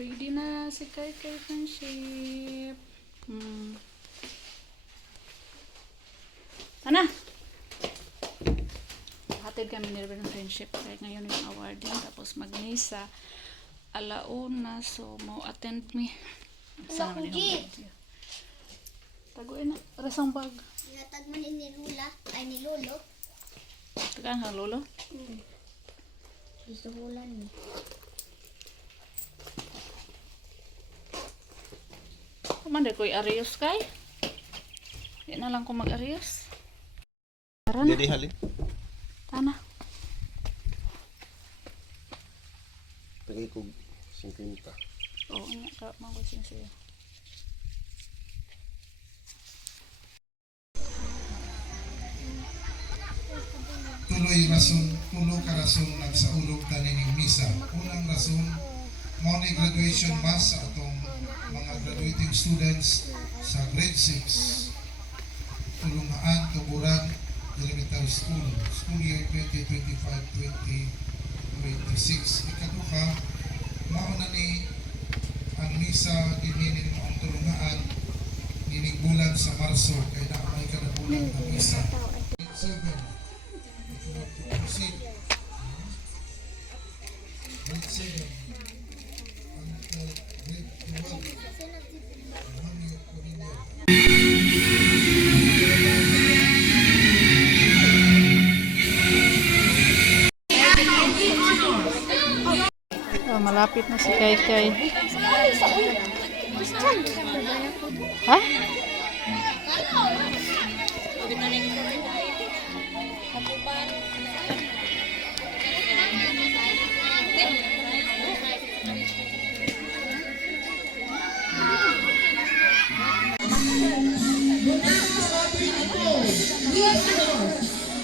Ready na si Kai Kai Friendship. Ana! Hatid kami ni River ng Friendship kahit ngayon yung awarding. Tapos mag-misa. Alauna. So, mo attend me. Sama din ang video. Taguin na. Rasang bag. Natag man ni Lula. Ay, ni Lolo. Tagaan ka, Lolo? Isuhulan mo. Kumander ko Arios kay. Di na lang ko mag-Arios. Tara na. Jadi halin. Tana. Tagay ko 50. Oo nga, magusin siya. Tulo ka rason nagsaulog tanining misa. Unang rason, morning graduation mass sa atong mga graduating students sa grade 6. Tulungaan, Tuburan, Elementary School, school year 2025-2026. Ikaduha, mauna ni ang misa dininin mo ang tulungaan nining bulan sa Marso kay naamay ka na bulan ng misa. 7. Proceed. Grade 7. Until grade 12. Mahami ko ninyo. Oh, malapit na si Kai Kai. Ha?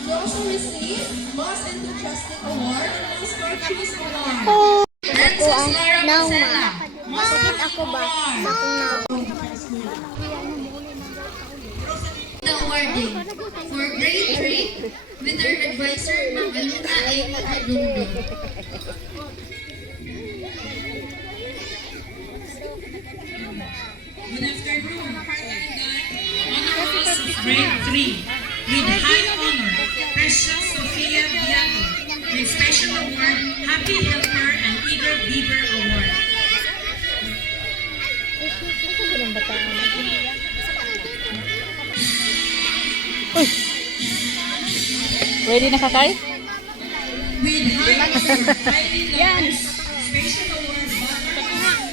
You also receive Most Enthusiastic Award and Most Courteous Award. Francis Lara Pacena, Most Bakit ako ba? Sa akong The awarding for grade 3 with their advisor Magaluna A. Adundo. Good afternoon. Honor Class of Grade 3 with high honor, Precious Sofia Viato with special award, Happy Helper and Eager Beaver Award. Ready na ka, Kai? With high honor, Kylie Lopez, special award, Butterfly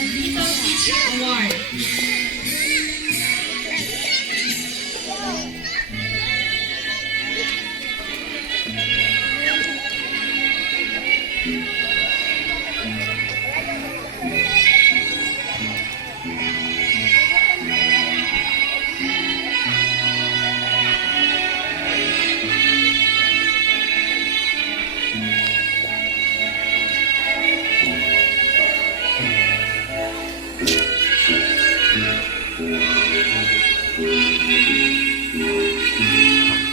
and Little Teacher Award.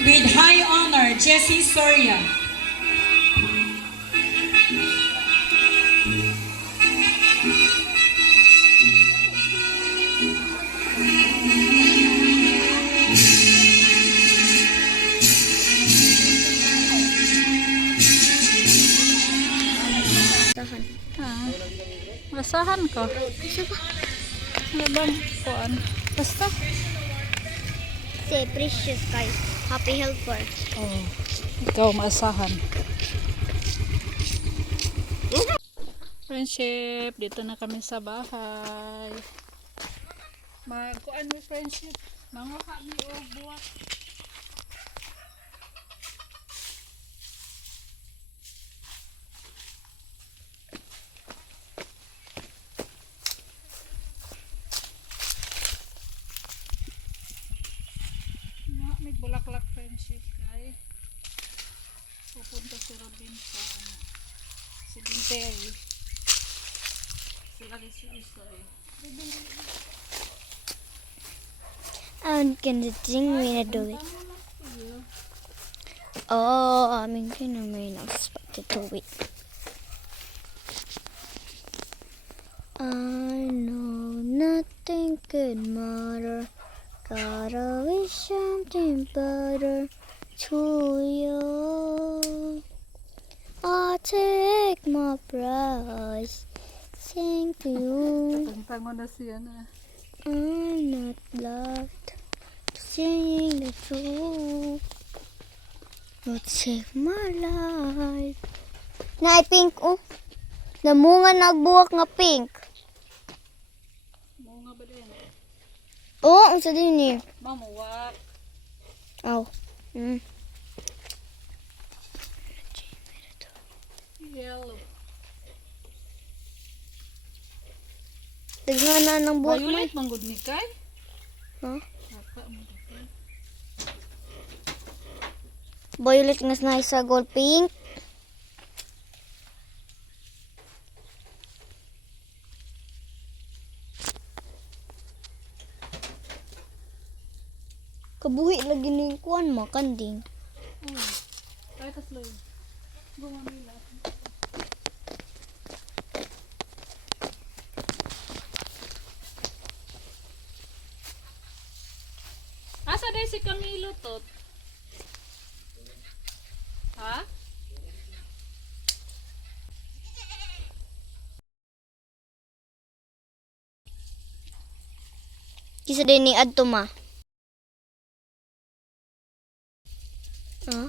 With high honor, Jessie Soria. Ah, masahan ko. Ano bang kuan? Basta. Si Precious kay Happy Helper. Oh, ikaw maasahan. Friendship, dito na kami sa bahay. Magkuan mi friendship. Manguha mi og buwak. May bulaklak friendship kay pupunta si Robin sa cemetery. Sila rin si Isoy. I'm gonna sing me to do it. Oh, I'm gonna may not expect to do it. good mother. Gotta wish something better to you. I take my prize, sing to you. Tango na siya na. I'm not loved, singing the truth. Lord save my life. Na pink oh. Namunga nagbuwak nga pink. Mo nga ba din? Oh, unsa din ni? Mamuwak. Aw. Yellow. Tignan na ng buwak mo. Violet manggod ni kay. Huh? Saka mo kay. Violet nga na isa gold pink. Kabuhi lagi ning kuan mo kanding. Kaya tas loy. Bunga nila. Asa day si Camilo tot? Ha? Kisa din ni adto ma. Ah?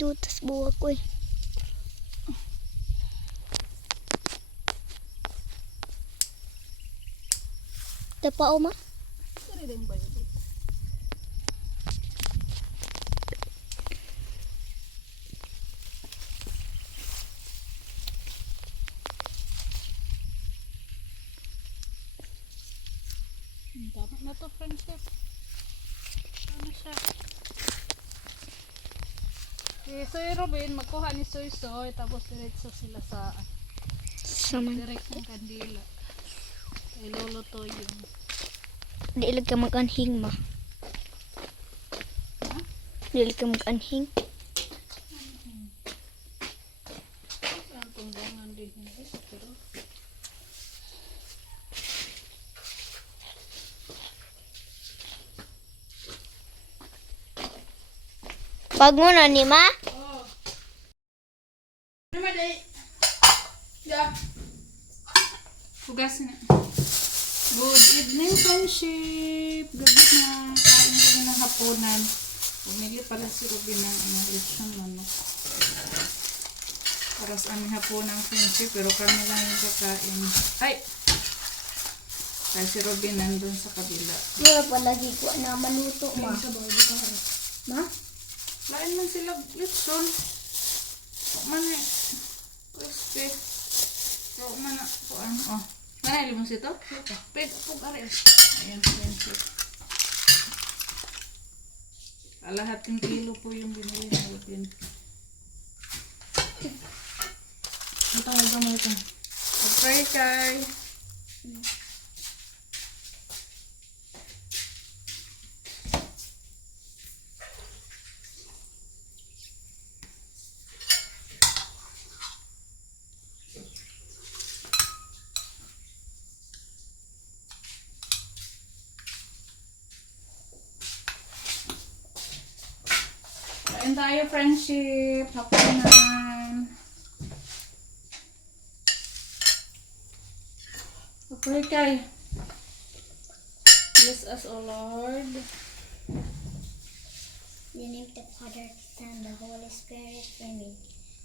Dutas buwak ko eh. Tapa o ma? Kani din Violet. Tama na to friendship. Ano siya? Si Soy Robin, magkuha ni Soy Soy, tapos diretso sila sa Saman. direct ng kandila. Kay Lolo Toyo. Di ilag ka mag-anhing ma. Ha? Di ilag ka mag-anhing. Ang tunggangan din hindi pero Pag mo na ni ma? hugasin na. Good evening, friendship. Gabi na. Kain kami ng hapunan. Bumili pala si Robin ng lechon manok. Para sa aming hapunan, friendship. Pero kami lang yung kakain. Ay! Kaya si Robin nandun sa kabila. Wala pa lagi ko na maluto ma. Ma? Lain man sila lechon. Huwag man eh. Crispy. Huwag man na. Kuan. Oh. Manay limos ito? Pwede pug ari. Ayan, friendship. Kalahating kilo po yung binili natin. Ito nga gamay ito. Pag-fry kay. Kain tayo, friendship. Hapunan. Okay, kay. Bless us, O Lord. In the name of the Father, the Son, the Holy Spirit, Amen.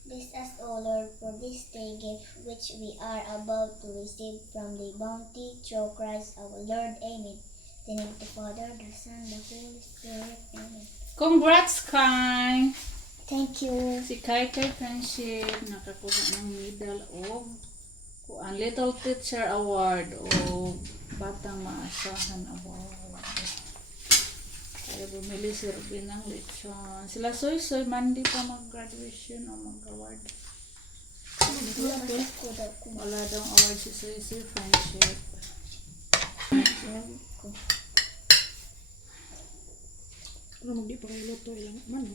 Bless us, O Lord, for this day gift which we are about to receive from the bounty through Christ our Lord, Amen. In the name of the Father, the Son, the Holy Spirit, Amen. Congrats, Kai! Thank you. Si Kai Kai Friendship nakakuha ng medal of Ang Little Teacher Award o Batang Maasahan Award. Kaya bumili si Ruby ng lechon. Sila Soy Monday pa mag-graduation o mag-award. Wala daw award si Soy friendship. Pero magdi pa kayo luto ilang man.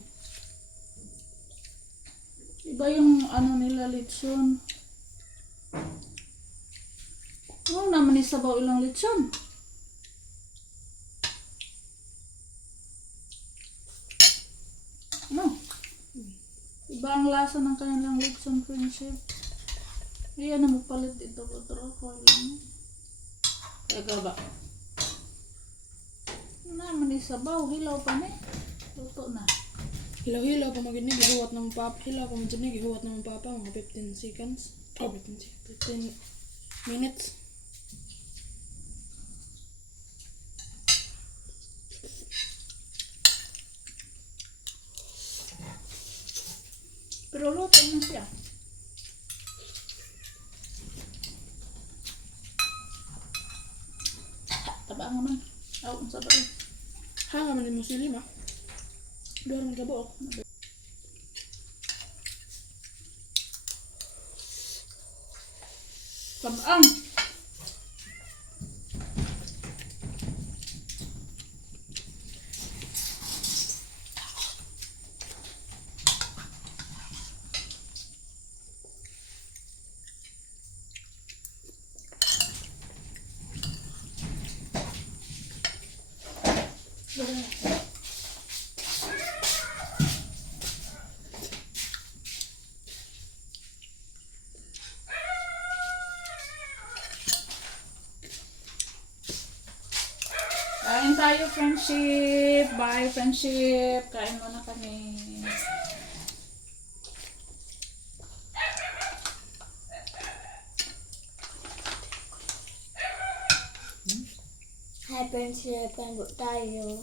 Iba yung ano nila lechon. Ano naman isabaw ilang lechon? Ano? Iba ang lasa ng kanilang lechon friendship. Ayan na magpalit ito ko ko lang. Kaya ba? Ano naman isabaw? Hilaw pa na eh. Luto na. Hilaw-hilaw pa magini gihuwat ng papa. Hilaw pa magini gihuwat ng papa mga 15 seconds. Oh, 15 minutes. Pero luto na siya. Taba naman. Aw, ang sabi rin. Hanga man ni Muslim ah. Doon ka buok. Tabang! Kain tayo, friendship. Bye, friendship. Kain muna kami. Hi, friendship. Panggo tayo.